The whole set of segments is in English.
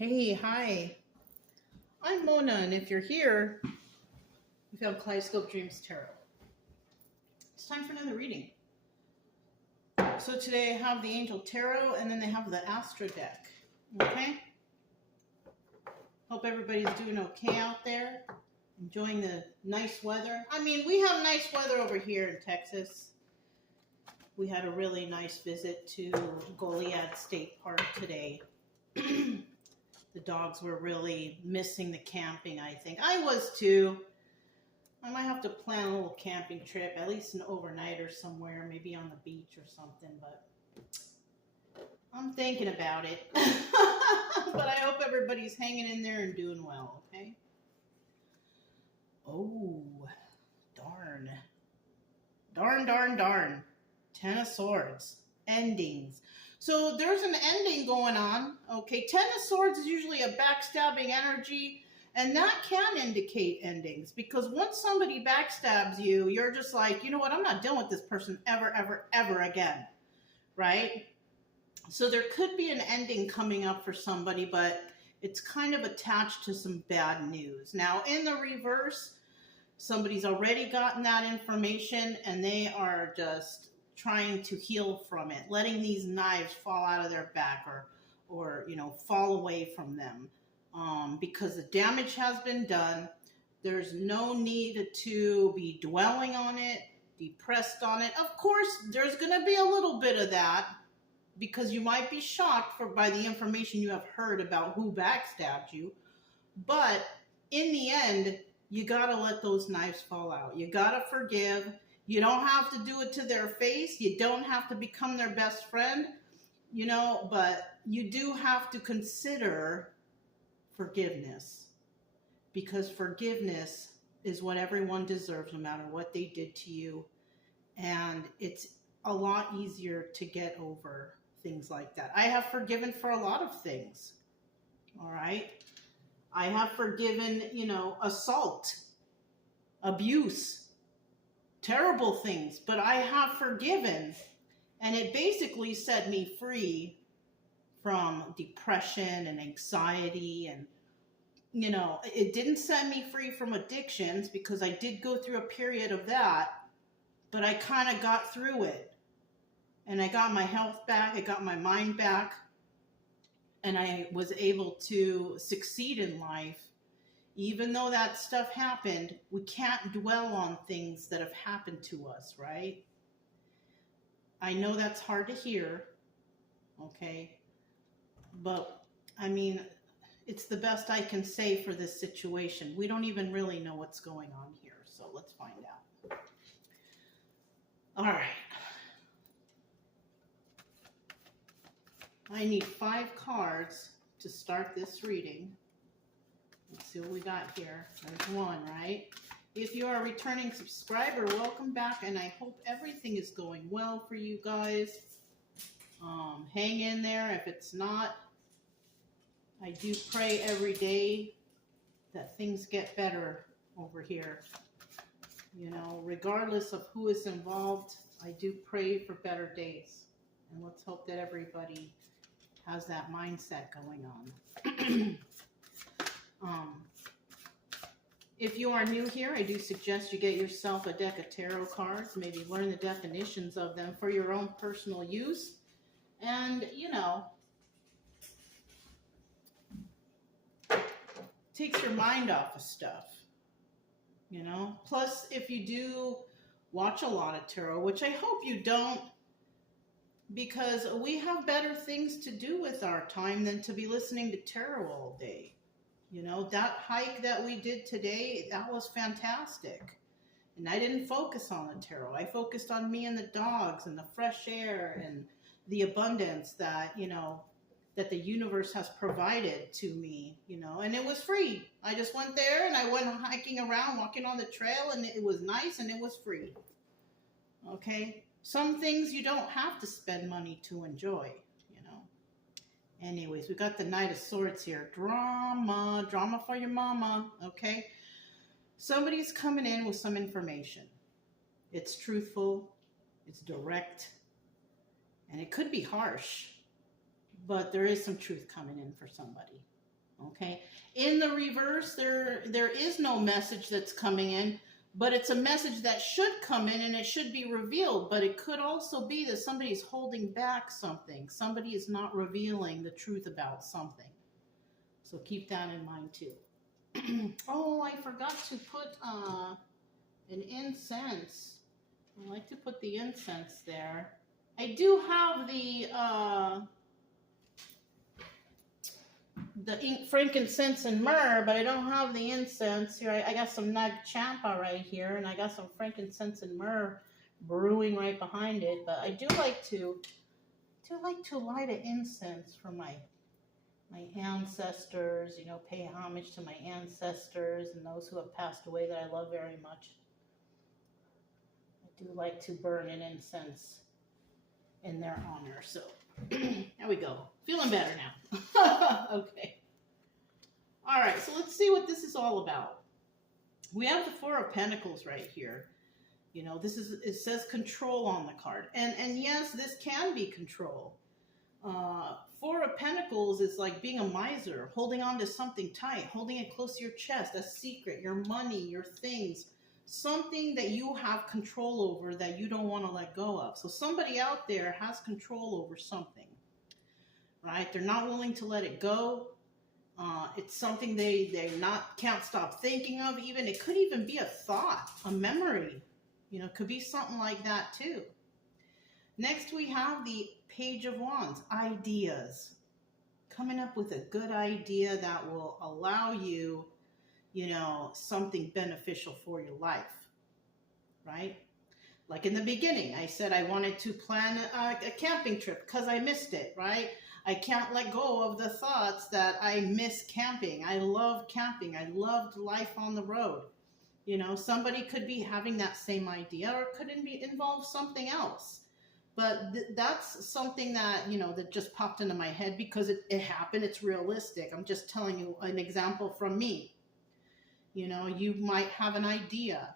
Hey, hi. I'm Mona, and if you're here, you have Kaleidoscope Dreams Tarot. It's time for another reading. So today I have the Angel Tarot, and then they have the Astro deck. Okay? Hope everybody's doing okay out there, enjoying the nice weather. I mean, we have nice weather over here in Texas. We had a really nice visit to Goliad State Park today. The dogs were really missing the camping, I think. I was too. I might have to plan a little camping trip, at least an overnighter somewhere, maybe on the beach or something, but I'm thinking about it. But I hope everybody's hanging in there and doing well, okay? Oh, darn. Darn. Ten of Swords. Endings. So there's an ending going on. Okay, Ten of Swords is usually a backstabbing energy, and that can indicate endings, because once somebody backstabs you, you're just like, you know what, I'm not dealing with this person ever again, right? So there could be an ending coming up for somebody, but it's kind of attached to some bad news. Now, in the reverse, somebody's already gotten that information, and they are just trying to heal from it, letting these knives fall out of their back or fall away from them, because the damage has been done. There's no need to be dwelling on it, depressed on it. Of course, there's going to be a little bit of that, because you might be shocked by the information you have heard about who backstabbed you. But in the end, you got to let those knives fall out. You got to forgive. You don't have to do it to their face. You don't have to become their best friend, but you do have to consider forgiveness, because forgiveness is what everyone deserves, no matter what they did to you. And it's a lot easier to get over things like that. I have forgiven for a lot of things. All right. I have forgiven, assault, abuse, terrible things, but I have forgiven, and it basically set me free from depression and anxiety, and it didn't set me free from addictions, because I did go through a period of that, but I kind of got through it, and I got my health back, I got my mind back, and I was able to succeed in life. Even though that stuff happened, we can't dwell on things that have happened to us, right? I know that's hard to hear, okay? But, I mean, it's the best I can say for this situation. We don't even really know what's going on here, so let's find out. All right. I need 5 cards to start this reading. Let's see what we got here. There's 1, right? If you are a returning subscriber, welcome back, and I hope everything is going well for you guys. Hang in there. If it's not, I do pray every day that things get better over here. Regardless of who is involved, I do pray for better days. And let's hope that everybody has that mindset going on. If you are new here, I do suggest you get yourself a deck of tarot cards, maybe learn the definitions of them for your own personal use, and, takes your mind off of stuff, Plus, if you do watch a lot of tarot, which I hope you don't, because we have better things to do with our time than to be listening to tarot all day. That hike that we did today, that was fantastic. And I didn't focus on the tarot. I focused on me and the dogs and the fresh air and the abundance that, that the universe has provided to me, and it was free. I just went there and I went hiking around, walking on the trail, and it was nice and it was free. Okay? Some things you don't have to spend money to enjoy. Anyways, we got the Knight of Swords here. Drama for your mama, okay? Somebody's coming in with some information. It's truthful, it's direct, and it could be harsh, but there is some truth coming in for somebody, Okay. In the reverse, there is no message that's coming in, but it's a message that should come in and it should be revealed. But it could also be that somebody's holding back something. Somebody is not revealing the truth about something. So keep that in mind too. Oh, I forgot to put an incense. I like to put the incense there. I do have the frankincense and myrrh, but I don't have the incense here. I got some nag champa right here, and I got some frankincense and myrrh brewing right behind it. But I do like to light an incense for my ancestors. You know, pay homage to my ancestors and those who have passed away that I love very much. I do like to burn an incense in their honor. So there we go. Feeling better now. Okay. All right, so let's see what this is all about. We have the Four of Pentacles right here. You know, it says control on the card. And yes, this can be control. Four of Pentacles is like being a miser, holding on to something tight, holding it close to your chest, a secret, your money, your things, something that you have control over that you don't want to let go of. So somebody out there has control over something, right? They're not willing to let it go. It's something they can't stop thinking of. Even it could even be a thought, a memory. You know, it could be something like that too. Next, we have the Page of Wands, ideas. Coming up with a good idea that will allow you, you know, something beneficial for your life, right? Like in the beginning, I said I wanted to plan a camping trip because I missed it, right? I can't let go of the thoughts that I miss camping. I love camping. I loved life on the road. You know, somebody could be having that same idea, or it could involve something else. But that's something that, you know, that just popped into my head because it happened. It's realistic. I'm just telling you an example from me. You know, you might have an idea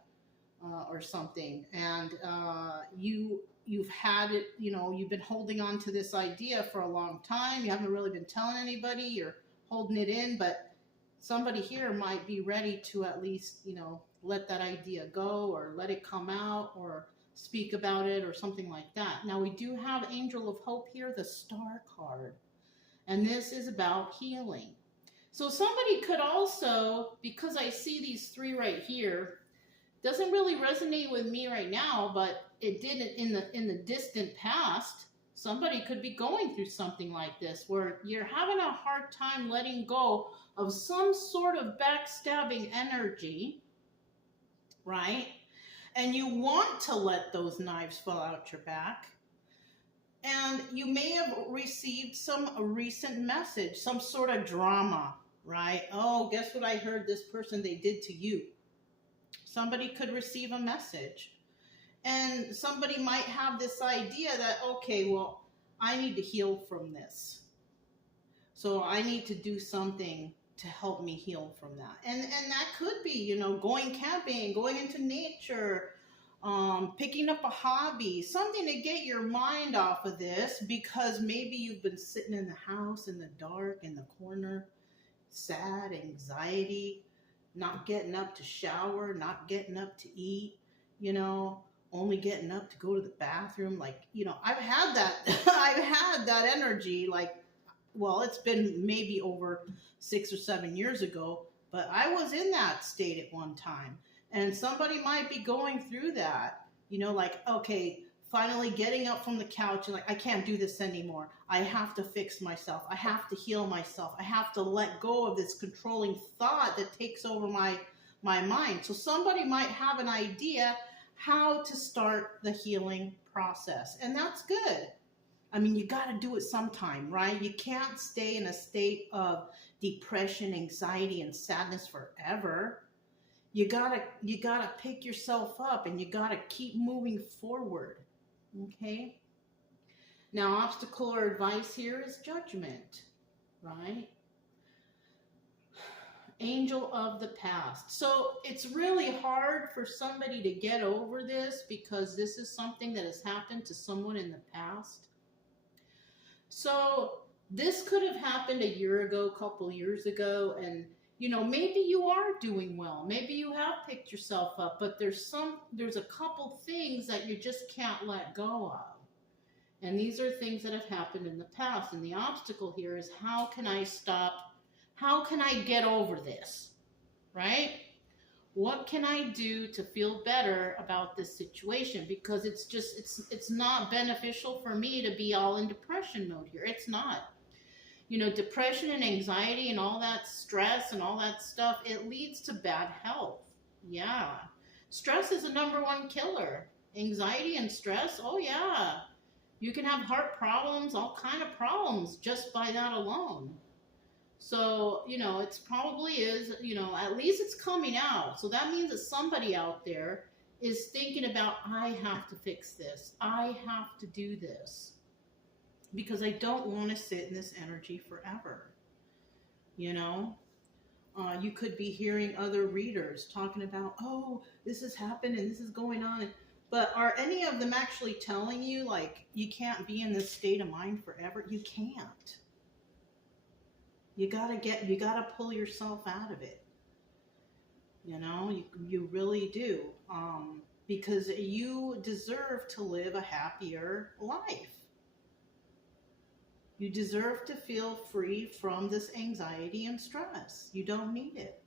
or something, and you've had it, you know, you've been holding on to this idea for a long time. You haven't really been telling anybody. You're holding it in, but somebody here might be ready to at least, you know, let that idea go or let it come out or speak about it or something like that. Now, we do have Angel of Hope here, the Star card, and this is about healing. So somebody could also, because I see these three right here, doesn't really resonate with me right now, but it did in the distant past. Somebody could be going through something like this where you're having a hard time letting go of some sort of backstabbing energy, right? And you want to let those knives fall out your back. And you may have received some recent message, some sort of drama, right? Oh, guess what I heard this person, they did to you. Somebody could receive a message. And somebody might have this idea that, okay, well, I need to heal from this. So I need to do something to help me heal from that. And that could be, you know, going camping, going into nature, picking up a hobby, something to get your mind off of this, because maybe you've been sitting in the house in the dark, in the corner, sad, anxiety, not getting up to shower, not getting up to eat, you know, only getting up to go to the bathroom. Like, you know, I've had that, I've had that energy, like, well, it's been maybe over 6 or 7 years ago, but I was in that state at one time. And somebody might be going through that, you know, like, okay, finally getting up from the couch and like, I can't do this anymore. I have to fix myself. I have to heal myself. I have to let go of this controlling thought that takes over my mind. So somebody might have an idea how to start the healing process. And that's good. I mean, you got to do it sometime, right? You can't stay in a state of depression, anxiety, and sadness forever. You gotta pick yourself up and you gotta keep moving forward. Okay? Now, obstacle or advice here is judgment, right? Angel of the past. So it's really hard for somebody to get over this because this is something that has happened to someone in the past. So This could have happened a year ago, a couple years ago, and maybe you are doing well. Maybe you have picked yourself up, but there's a couple things that you just can't let go of. And these are things that have happened in the past. And the obstacle here is, how can I stop? How can I get over this? Right? What can I do to feel better about this situation? Because it's not beneficial for me to be all in depression mode here. It's not. Depression and anxiety and all that stress and all that stuff, it leads to bad health. Yeah. Stress is the #1 killer. Anxiety and stress, oh yeah. You can have heart problems, all kind of problems just by that alone. So, it's probably is, at least it's coming out. So that means that somebody out there is thinking about, I have to fix this. I have to do this. Because I don't want to sit in this energy forever. You could be hearing other readers talking about, oh, this has happened and this is going on. But are any of them actually telling you, like, you can't be in this state of mind forever? You can't. You gotta pull yourself out of it. You really do. Because you deserve to live a happier life. You deserve to feel free from this anxiety and stress. You don't need it.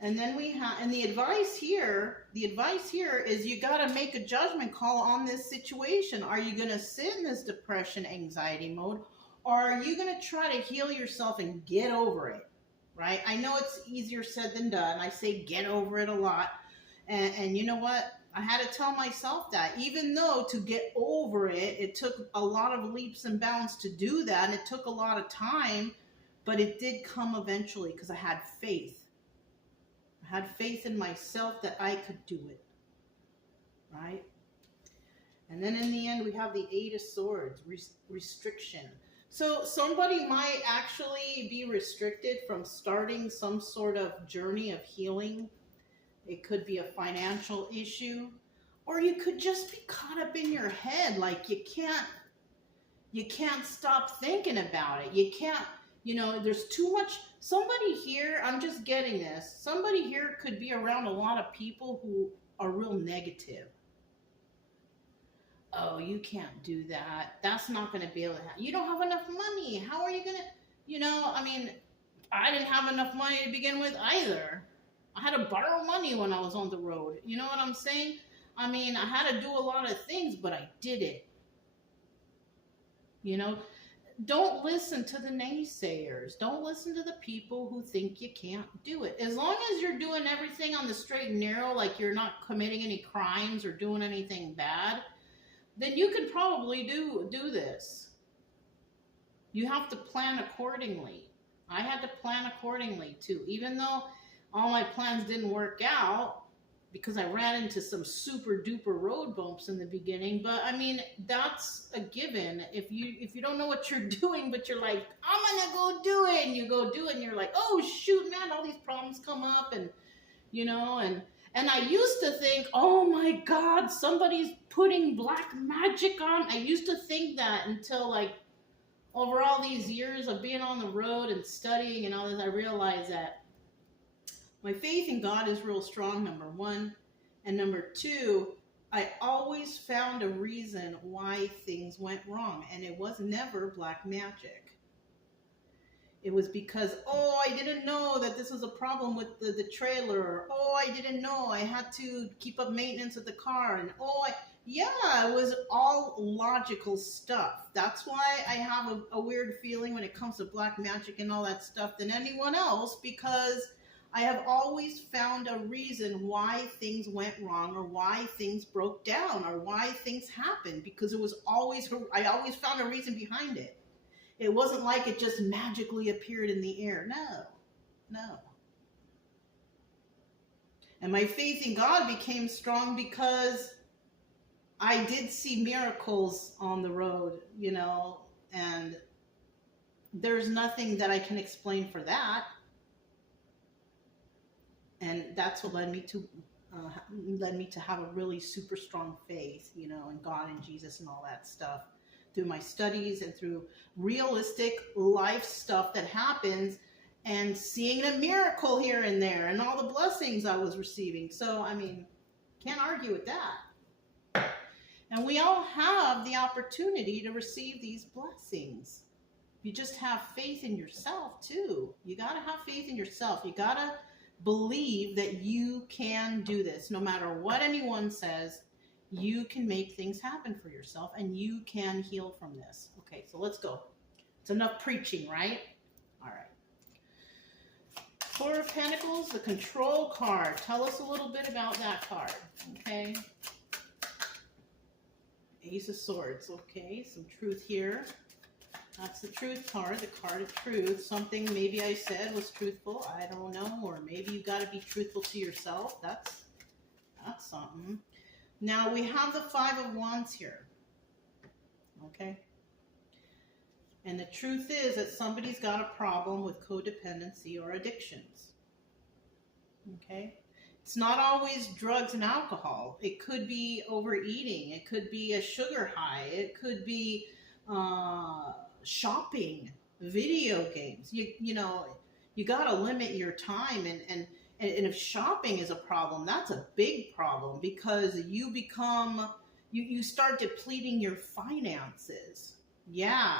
And then the advice here is you got to make a judgment call on this situation. Are you going to sit in this depression, anxiety mode, or are you going to try to heal yourself and get over it? Right? I know it's easier said than done. I say get over it a lot. And you know what? I had to tell myself that, even though to get over it, it took a lot of leaps and bounds to do that, and it took a lot of time, but it did come eventually because I had faith. I had faith in myself that I could do it, right? And then in the end, we have the 8 of Swords, restriction. So somebody might actually be restricted from starting some sort of journey of healing. It could be a financial issue, or you could just be caught up in your head. Like you can't stop thinking about it. You can't, there's too much. Somebody here, I'm just getting this. Somebody here could be around a lot of people who are real negative. Oh, you can't do that. That's not going to be able to happen. You don't have enough money. How are you going to, I didn't have enough money to begin with either. I had to borrow money when I was on the road. You know what I'm saying? I had to do a lot of things, but I did it. Don't listen to the naysayers. Don't listen to the people who think you can't do it. As long as you're doing everything on the straight and narrow, like you're not committing any crimes or doing anything bad, then you can probably do this. You have to plan accordingly. I had to plan accordingly too, even though all my plans didn't work out because I ran into some super duper road bumps in the beginning. But that's a given. If you don't know what you're doing, but you're like, I'm gonna go do it, and you go do it, and you're like, oh shoot, man, all these problems come up, and and I used to think, oh my God, somebody's putting black magic on. I used to think that until like over all these years of being on the road and studying and all this, I realized that my faith in God is real strong, #1. And #2, I always found a reason why things went wrong. And it was never black magic. It was because, oh, I didn't know that this was a problem with the trailer. Or, oh, I didn't know I had to keep up maintenance of the car. And, it was all logical stuff. That's why I have a weird feeling when it comes to black magic and all that stuff than anyone else, because I have always found a reason why things went wrong or why things broke down or why things happened, because I always found a reason behind it. It wasn't like it just magically appeared in the air. No. And my faith in God became strong because I did see miracles on the road, and there's nothing that I can explain for that. And that's what led me to have a really super strong faith, in God and Jesus and all that stuff. through my studies and through realistic life stuff that happens, and seeing a miracle here and there and all the blessings I was receiving. So, I mean, can't argue with that. And we all have the opportunity to receive these blessings. You just have faith in yourself too. You got to have faith in yourself. You got to believe that you can do this. No matter what anyone says, you can make things happen for yourself and you can heal from this. Okay, so let's go. It's enough preaching, right? All right. Four of Pentacles, the Control card. Tell us a little bit about that card. Okay. Ace of Swords. Okay, some truth here. That's the Truth card, the card of truth. Something maybe I said was truthful. I don't know. Or maybe you got to be truthful to yourself. That's something. Now we have the Five of Wands here. Okay. And the truth is that somebody's got a problem with codependency or addictions. Okay. It's not always drugs and alcohol. It could be overeating. It could be a sugar high. It could be shopping, video games. You know, you got to limit your time. And if shopping is a problem, that's a big problem, because you become, you start depleting your finances. Yeah.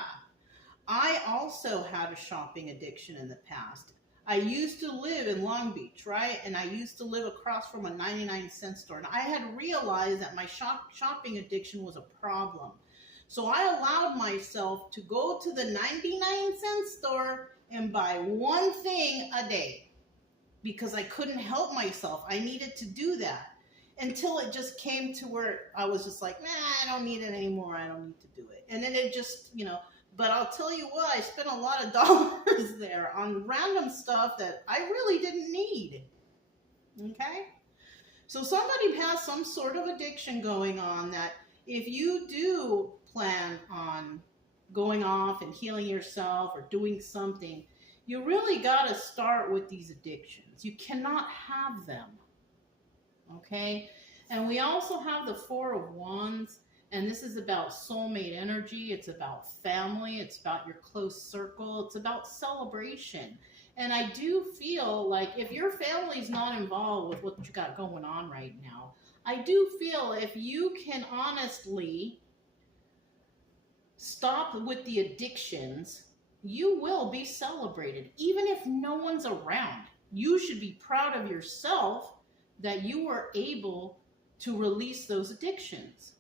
I also had a shopping addiction in the past. I used to live in Long Beach, right? And I used to live across from a 99-cent store. And I had realized that my shopping addiction was a problem. So I allowed myself to go to the 99-cent store and buy one thing a day because I couldn't help myself. I needed to do that until it just came to where I was just like, nah, I don't need it anymore. I don't need to do it. And then it just, you know, but I'll tell you what, I spent a lot of dollars there on random stuff that I really didn't need. Okay? So somebody has some sort of addiction going on that if you do plan on going off and healing yourself or doing something, you really got to start with these addictions. You cannot have them. Okay? And we also have the Four of Wands. And this is about soulmate energy. It's about family. It's about your close circle. It's about celebration. And I do feel like if your family's not involved with what you got going on right now, I do feel if you can honestly stop with the addictions, you will be celebrated. Even if no one's around, you should be proud of yourself that you were able to release those addictions.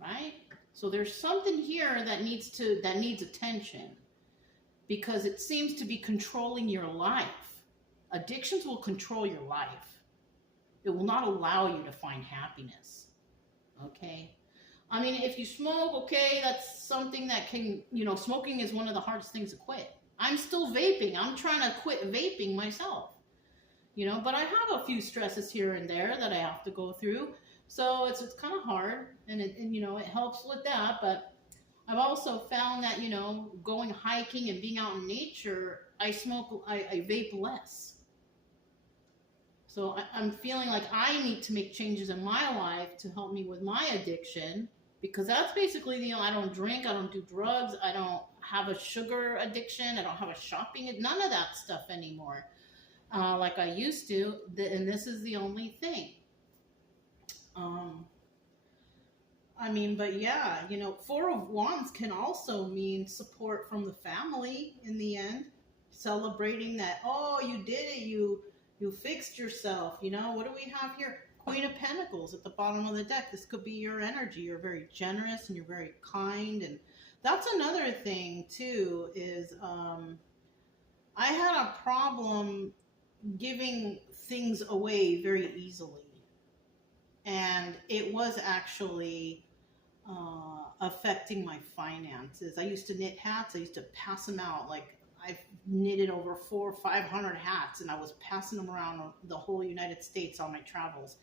Right? So there's something here that needs attention, because it seems to be controlling your life. Addictions will control your life. It will not allow you to find happiness. Okay? I mean, if you smoke, okay, that's something that can, you know, smoking is one of the hardest things to quit. I'm still vaping. I'm trying to quit vaping myself. You know, but I have a few stresses here and there that I have to go through. So it's kind of hard, and you know, it helps with that. But I've also found that, you know, going hiking and being out in nature, I vape less. So I'm feeling like I need to make changes in my life to help me with my addiction, because that's basically, you know, I don't drink, I don't do drugs, I don't have a sugar addiction, I don't have a shopping, none of that stuff anymore, like I used to. And this is the only thing. I mean, but yeah, you know, Four of Wands can also mean support from the family in the end, celebrating that, oh, you did it, you fixed yourself. You know, what do we have here? Queen of Pentacles at the bottom of the deck. This could be your energy. You're very generous and you're very kind. And that's another thing too, is I had a problem giving things away very easily. And it was actually affecting my finances. I used to knit hats. I used to pass them out. Like, I've knitted over 400 or 500 hats, and I was passing them around the whole United States on my travels.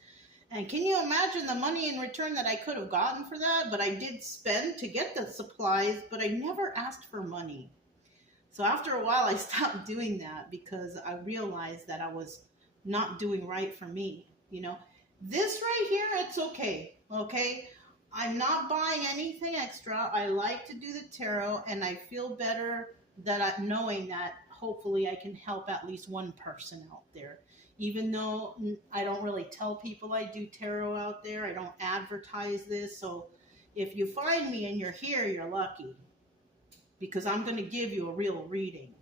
And can you imagine the money in return that I could have gotten for that? But I did spend to get the supplies, but I never asked for money. So after a while, I stopped doing that because I realized that I was not doing right for me, you know. This right here, it's okay, okay? I'm not buying anything extra. I like to do the tarot, and I feel better knowing that hopefully I can help at least one person out there. Even though I don't really tell people I do tarot out there, I don't advertise this. So if you find me and you're here, you're lucky because I'm going to give you a real reading.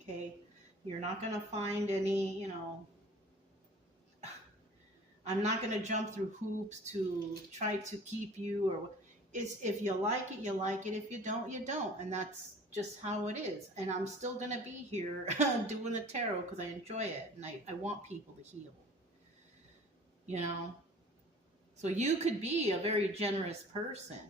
Okay? You're not going to find any, I'm not going to jump through hoops to try to keep you, or it's, if you like it, you like it. If you don't, you don't. And that's just how it is. And I'm still going to be here doing the tarot because I enjoy it. And I want people to heal, So you could be a very generous person.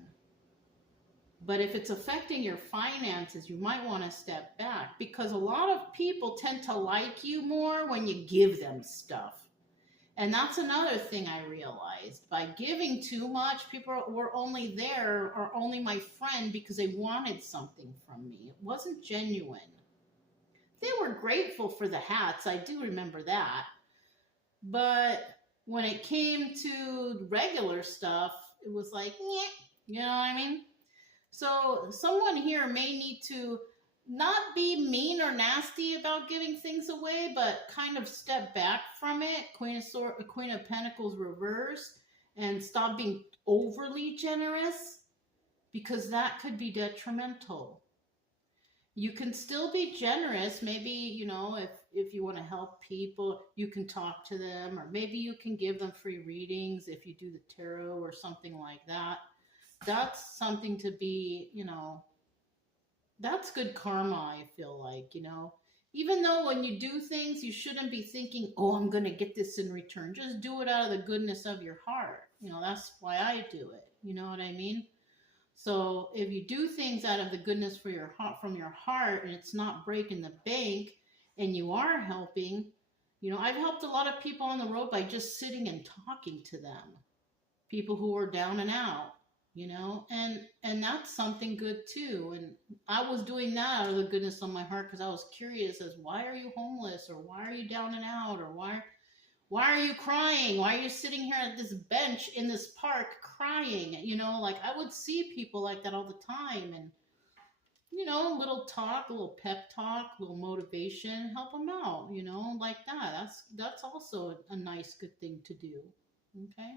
But if it's affecting your finances, you might want to step back, because a lot of people tend to like you more when you give them stuff. And that's another thing I realized. By giving too much, people were only there or only my friend because they wanted something from me. It wasn't genuine. They were grateful for the hats. I do remember that. But when it came to regular stuff, it was like, yeah, you know what I mean? So someone here may need to not be mean or nasty about giving things away, but kind of step back from it. Queen of Pentacles reverse, and stop being overly generous, because that could be detrimental. You can still be generous. Maybe, if you want to help people, you can talk to them, or maybe you can give them free readings if you do the tarot or something like that. That's something to be, that's good karma, I feel like, Even though when you do things, you shouldn't be thinking, oh, I'm going to get this in return. Just do it out of the goodness of your heart. That's why I do it. You know what I mean? So if you do things out of the goodness for your heart, from your heart, and it's not breaking the bank, and you are helping, I've helped a lot of people on the road by just sitting and talking to them. People who are down and out. And that's something good too. And I was doing that out of the goodness of my heart because I was curious as, why are you homeless, or why are you down and out, or why are you crying? Why are you sitting here at this bench in this park crying? I would see people like that all the time, and a little talk, a little pep talk, a little motivation, help them out, like that. That's also a nice good thing to do. Okay.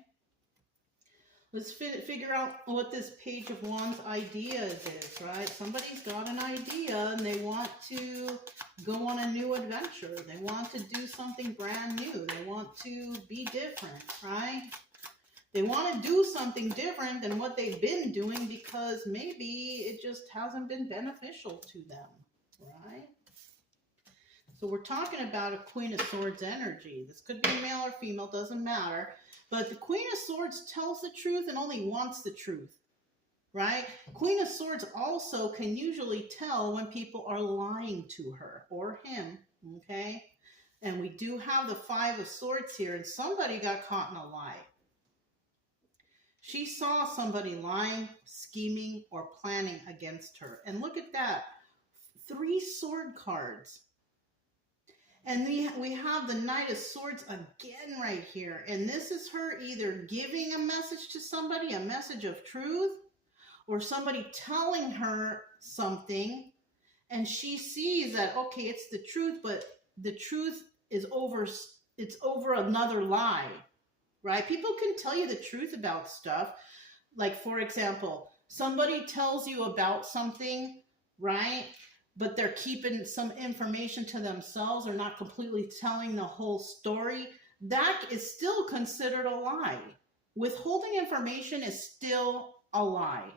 Let's figure out what this Page of Wands ideas is, right? Somebody's got an idea and they want to go on a new adventure. They want to do something brand new. They want to be different, right? They want to do something different than what they've been doing because maybe it just hasn't been beneficial to them, right? So we're talking about a Queen of Swords energy. This could be male or female, doesn't matter. But the Queen of Swords tells the truth and only wants the truth, right? Queen of Swords also can usually tell when people are lying to her or him, okay? And we do have the Five of Swords here, and somebody got caught in a lie. She saw somebody lying, scheming, or planning against her. And look at that. 3 sword cards. And we have the Knight of Swords again right here. And this is her either giving a message to somebody, a message of truth, or somebody telling her something. And she sees that, okay, it's the truth, but the truth is it's over another lie, right? People can tell you the truth about stuff. Like, for example, somebody tells you about something, right? But they're keeping some information to themselves or not completely telling the whole story. That is still considered a lie. Withholding information is still a lie.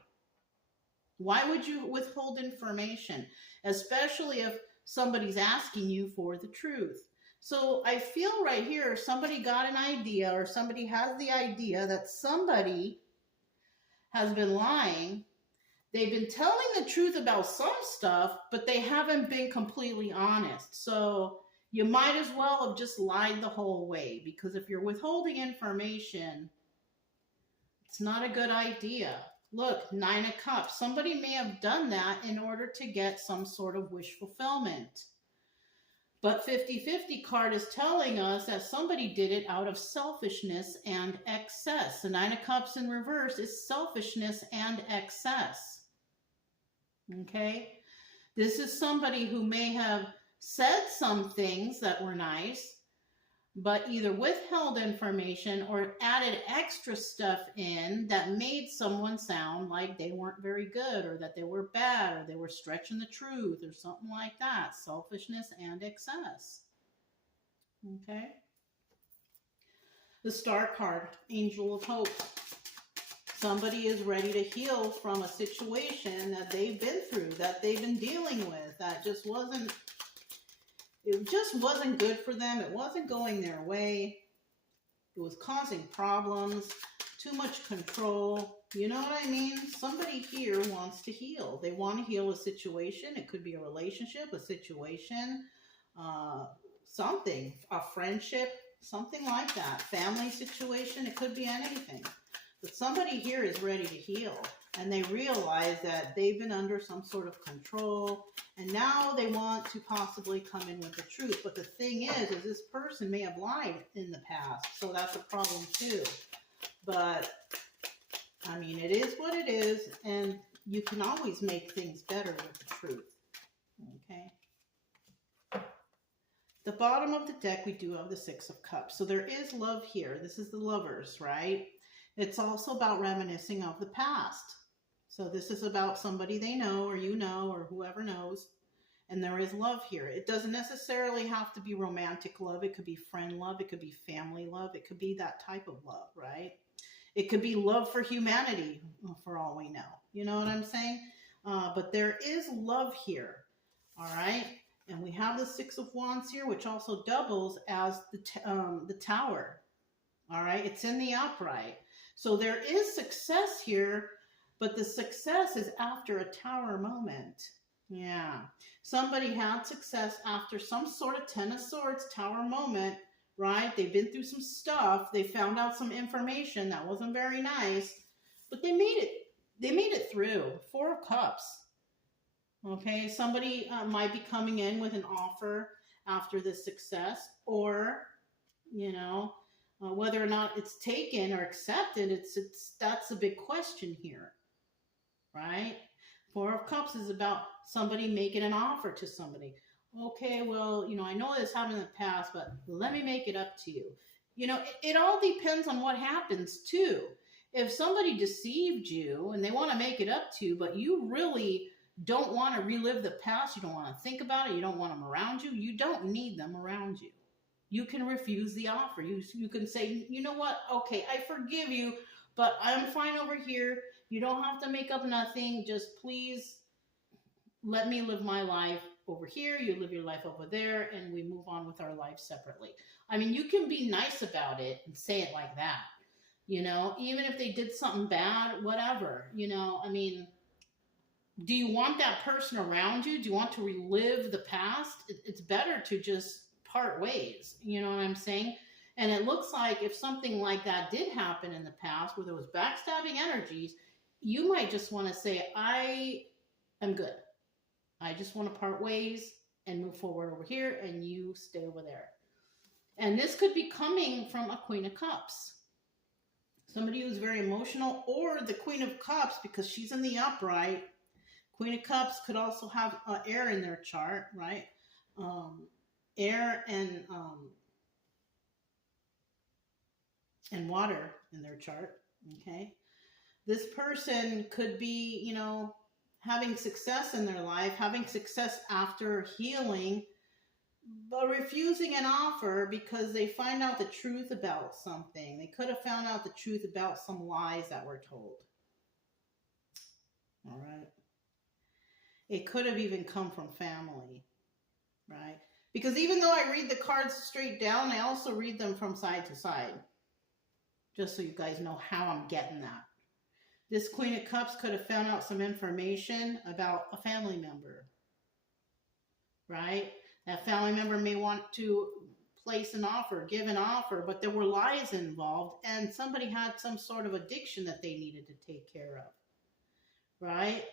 Why would you withhold information? Especially if somebody's asking you for the truth. So I feel right here, somebody got an idea, or somebody has the idea that somebody has been lying. They've been telling the truth about some stuff, but they haven't been completely honest. So you might as well have just lied the whole way, because if you're withholding information, it's not a good idea. Look, 9 of Cups. Somebody may have done that in order to get some sort of wish fulfillment. But 50-50 card is telling us that somebody did it out of selfishness and excess. The Nine of Cups in reverse is selfishness and excess. Okay? This is somebody who may have said some things that were nice, but either withheld information or added extra stuff in that made someone sound like they weren't very good, or that they were bad, or they were stretching the truth, or something like that. Selfishness and excess. Okay? The Star card, Angel of Hope. Somebody is ready to heal from a situation that they've been through, that they've been dealing with, that just wasn't good for them. It wasn't going their way. It was causing problems, too much control. You know what I mean? Somebody here wants to heal. They want to heal a situation. It could be a relationship, a situation, something, a friendship, something like that. Family situation. It could be anything. But somebody here is ready to heal, and they realize that they've been under some sort of control, and now they want to possibly come in with the truth. But the thing is this person may have lied in the past, so that's a problem too. But, I mean, it is what it is, and you can always make things better with the truth. Okay? The bottom of the deck, we do have the Six of Cups. So there is love here. This is the Lovers, right? It's also about reminiscing of the past. So this is about somebody they know, or you know, or whoever knows. And there is love here. It doesn't necessarily have to be romantic love. It could be friend love. It could be family love. It could be that type of love, right? It could be love for humanity, for all we know. You know what I'm saying? But there is love here, all right? And we have the Six of Wands here, which also doubles as the Tower, all right? It's in the upright. So there is success here, but the success is after a Tower moment. Yeah. Somebody had success after some sort of Ten of Swords Tower moment, right? They've been through some stuff. They found out some information that wasn't very nice, but they made it. They made it through. Four of Cups. Okay. Somebody might be coming in with an offer after this success, or, you know, whether or not it's taken or accepted, that's a big question here, right? Four of Cups is about somebody making an offer to somebody. Okay, well, you know, I know this happened in the past, but let me make it up to you. You know, it all depends on what happens too. If somebody deceived you and they want to make it up to you, but you really don't want to relive the past, you don't want to think about it, you don't want them around you, you don't need them around you. You can refuse the offer. You can say, you know what? Okay, I forgive you, but I'm fine over here. You don't have to make up nothing. Just please let me live my life over here. You live your life over there, and we move on with our lives separately. I mean, you can be nice about it and say it like that. You know, even if they did something bad, whatever. You know, I mean, do you want that person around you? Do you want to relive the past? It's better to just part ways, you know what I'm saying? And it looks like if something like that did happen in the past where there was backstabbing energies, you might just want to say, I am good. I just want to part ways and move forward over here, and you stay over there. And this could be coming from a Queen of Cups. Somebody who's very emotional, or the Queen of Cups, because she's in the upright. Queen of Cups could also have air in their chart, right? Air and water in their chart, okay? This person could be, you know, having success in their life, having success after healing, but refusing an offer because they find out the truth about something. They could have found out the truth about some lies that were told. All right? It could have even come from family, right? Because even though I read the cards straight down, I also read them from side to side. Just so you guys know how I'm getting that. This Queen of Cups could have found out some information about a family member, right? That family member may want to place an offer, give an offer, but there were lies involved, and somebody had some sort of addiction that they needed to take care of, right?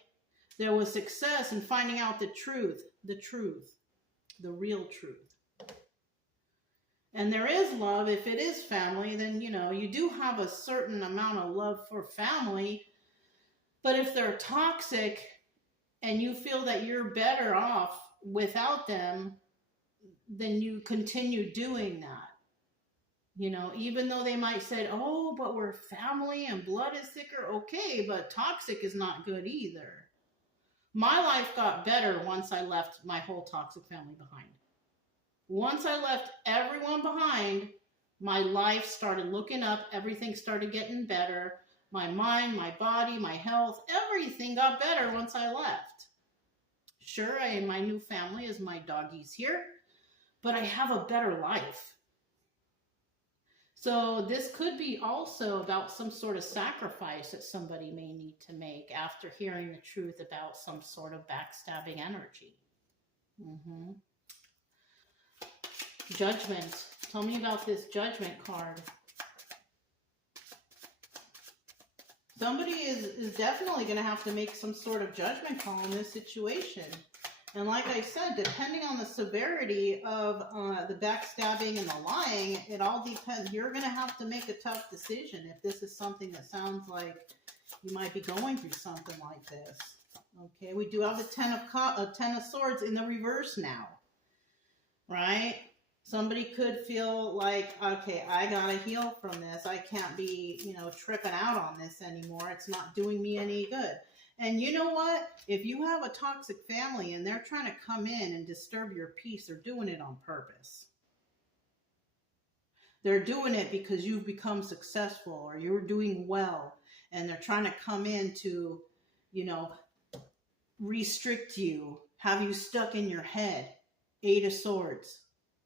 There was success in finding out the truth, the real truth. And there is love. If it is family, then, you do have a certain amount of love for family. But if they're toxic and you feel that you're better off without them, then you continue doing that. Even though they might say, oh, but we're family and blood is thicker. Okay, but toxic is not good either. My life got better once I left my whole toxic family behind. Once I left everyone behind, my life started looking up. Everything started getting better. My mind, my body, my health, everything got better once I left. Sure, my new family is my doggies here, but I have a better life. So this could be also about some sort of sacrifice that somebody may need to make after hearing the truth about some sort of backstabbing energy. Judgment. Tell me about this Judgment card. Somebody is definitely going to have to make some sort of judgment call in this situation. And like I said, depending on the severity of the backstabbing and the lying, it all depends. You're going to have to make a tough decision if this is something that sounds like you might be going through something like this. Okay, we do have the Ten of Swords in the reverse now, right? Somebody could feel like, okay, I gotta heal from this. I can't be, tripping out on this anymore. It's not doing me any good. And you know what? If you have a toxic family and they're trying to come in and disturb your peace, they're doing it on purpose. They're doing it because you've become successful or you're doing well, and they're trying to come in to, restrict you, have you stuck in your head. 8 of Swords.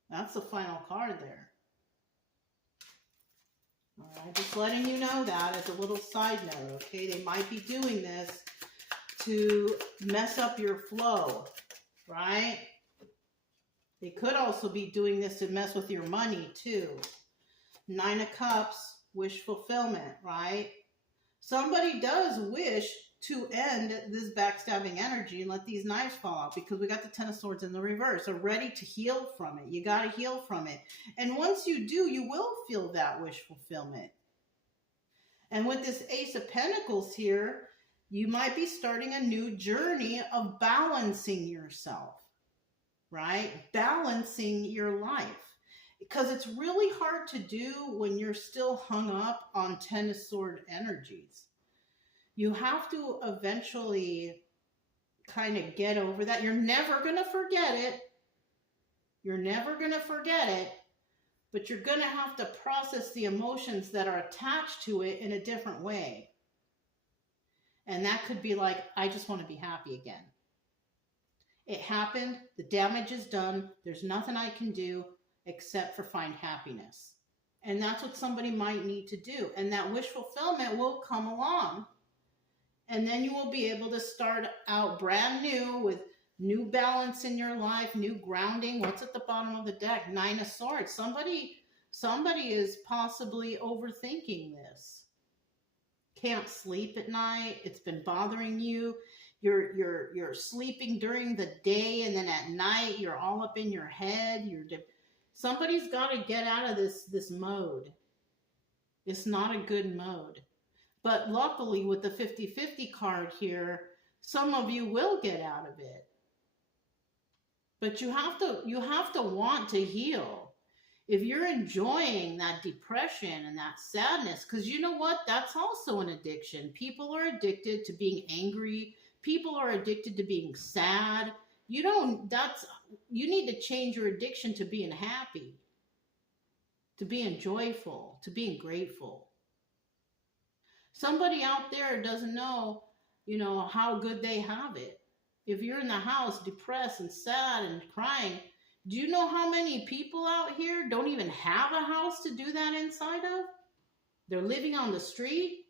That's the final card there. All right, just letting you know that as a little side note, okay? They might be doing this to mess up your flow, right? They could also be doing this to mess with your money too. 9 of Cups, wish fulfillment, right? Somebody does wish to end this backstabbing energy and let these knives fall out, because we got the 10 of Swords in the reverse. Are ready to heal from it. You got to heal from it. And once you do, you will feel that wish fulfillment. And with this Ace of Pentacles here, you might be starting a new journey of balancing yourself, right? Balancing your life. Because it's really hard to do when you're still hung up on 10 of Swords energies. You have to eventually kind of get over that. You're never going to forget it. You're never going to forget it. But you're going to have to process the emotions that are attached to it in a different way. And that could be like, I just want to be happy again. It happened. The damage is done. There's nothing I can do except for find happiness. And that's what somebody might need to do. And that wish fulfillment will come along. And then you will be able to start out brand new with new balance in your life, new grounding. What's at the bottom of the deck? 9 of Swords. Somebody is possibly overthinking this. Can't sleep at night. It's been bothering you. You're sleeping during the day, and then at night you're all up in your head. Somebody's got to get out of this mode. It's not a good mode. But luckily, with the 50-50 card here, some of you will get out of it. But you have to want to heal. If you're enjoying that depression and that sadness, because you know what? That's also an addiction. People are addicted to being angry. People are addicted to being sad. You need to change your addiction to being happy, to being joyful, to being grateful. Somebody out there doesn't know, how good they have it. If you're in the house depressed and sad and crying, do you know how many people out here don't even have a house to do that inside of? They're living on the street,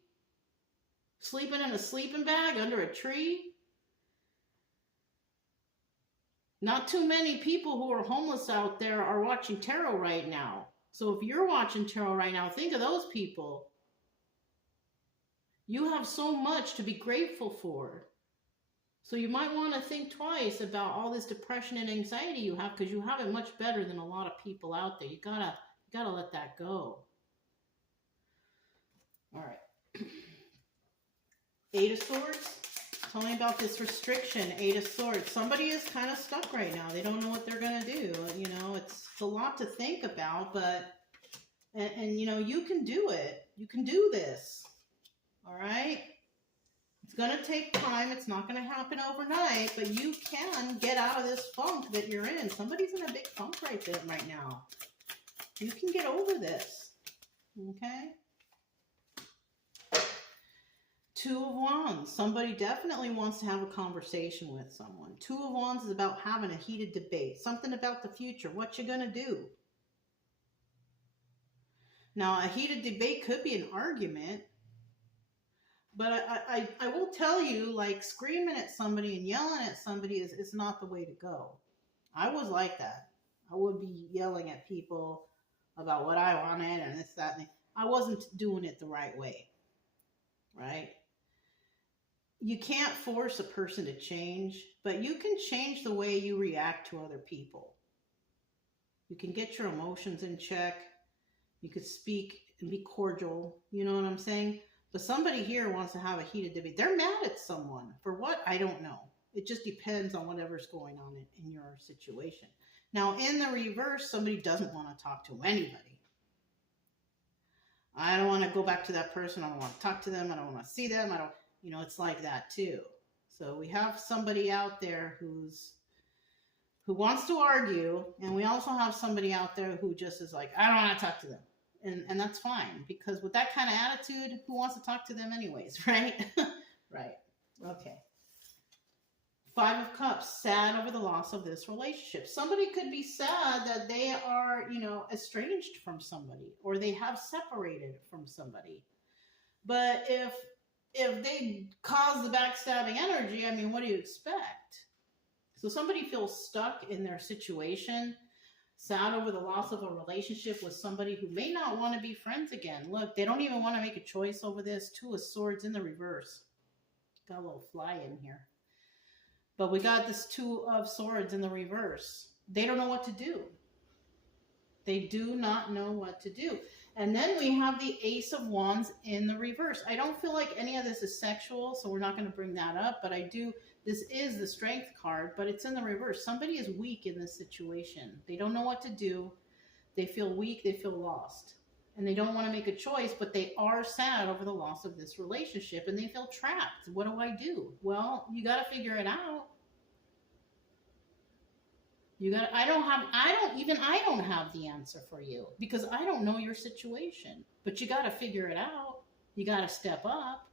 sleeping in a sleeping bag under a tree. Not too many people who are homeless out there are watching tarot right now. So if you're watching tarot right now, think of those people. You have so much to be grateful for. So you might want to think twice about all this depression and anxiety you have, because you have it much better than a lot of people out there. You gotta let that go. All right. Eight of Swords. Tell me about this restriction. Eight of Swords. Somebody is kind of stuck right now. They don't know what they're gonna do. You know, it's a lot to think about, but and you know, you can do it. You can do this. All right. It's going to take time. It's not going to happen overnight, but you can get out of this funk that you're in. Somebody's in a big funk right now. You can get over this. Okay? Two of Wands. Somebody definitely wants to have a conversation with someone. Two of Wands is about having a heated debate. Something about the future. What you going to do? Now, a heated debate could be an argument. But I will tell you, like, screaming at somebody and yelling at somebody is not the way to go. I was like that. I would be yelling at people about what I wanted and this, that, and I wasn't doing it the right way. Right? You can't force a person to change, but you can change the way you react to other people. You can get your emotions in check. You could speak and be cordial. You know what I'm saying? But somebody here wants to have a heated debate. They're mad at someone. For what? I don't know. It just depends on whatever's going on in your situation. Now, in the reverse, somebody doesn't want to talk to anybody. I don't want to go back to that person. I don't want to talk to them. I don't want to see them. I don't, you know, it's like that too. So we have somebody out there who wants to argue, and we also have somebody out there who just is like, I don't want to talk to them. And that's fine, because with that kind of attitude, who wants to talk to them anyways, right? Right. Okay. Five of Cups, sad over the loss of this relationship. Somebody could be sad that they are, you know, estranged from somebody, or they have separated from somebody. But if they cause the backstabbing energy, I mean, what do you expect? So somebody feels stuck in their situation, sad over the loss of a relationship with somebody who may not want to be friends again. Look, they don't even want to make a choice over this. Two of Swords in the reverse. Got a little fly in here. But we got this Two of Swords in the reverse. They don't know what to do. They do not know what to do. And then we have the Ace of Wands in the reverse. I don't feel like any of this is sexual, so we're not going to bring that up. But I do. This is the Strength card, but it's in the reverse. Somebody is weak in this situation. They don't know what to do. They feel weak. They feel lost. And they don't want to make a choice, but they are sad over the loss of this relationship, and they feel trapped. What do I do? Well, you got to figure it out. I don't have the answer for you, because I don't know your situation, but you got to figure it out. You got to step up.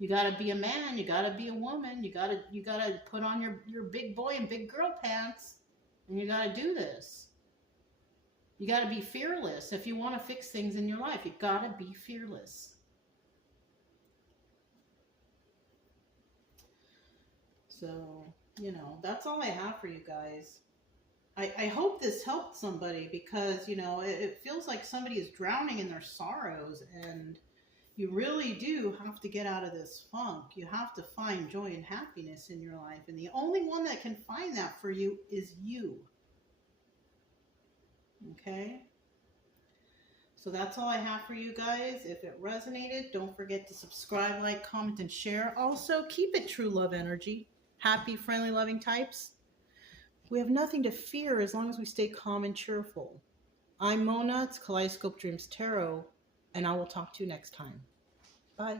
You got to be a man. You got to be a woman. You got to put on your big boy and big girl pants, and you got to do this. You got to be fearless. If you want to fix things in your life, you got to be fearless. So, you know, that's all I have for you guys. I hope this helped somebody, because, you know, it feels like somebody is drowning in their sorrows, and you really do have to get out of this funk. You have to find joy and happiness in your life. And the only one that can find that for you is you. Okay? So that's all I have for you guys. If it resonated, don't forget to subscribe, like, comment, and share. Also, keep it true love energy. Happy, friendly, loving types. We have nothing to fear as long as we stay calm and cheerful. I'm Mona. It's Kaleidoscope Dreams Tarot, and I will talk to you next time. Bye.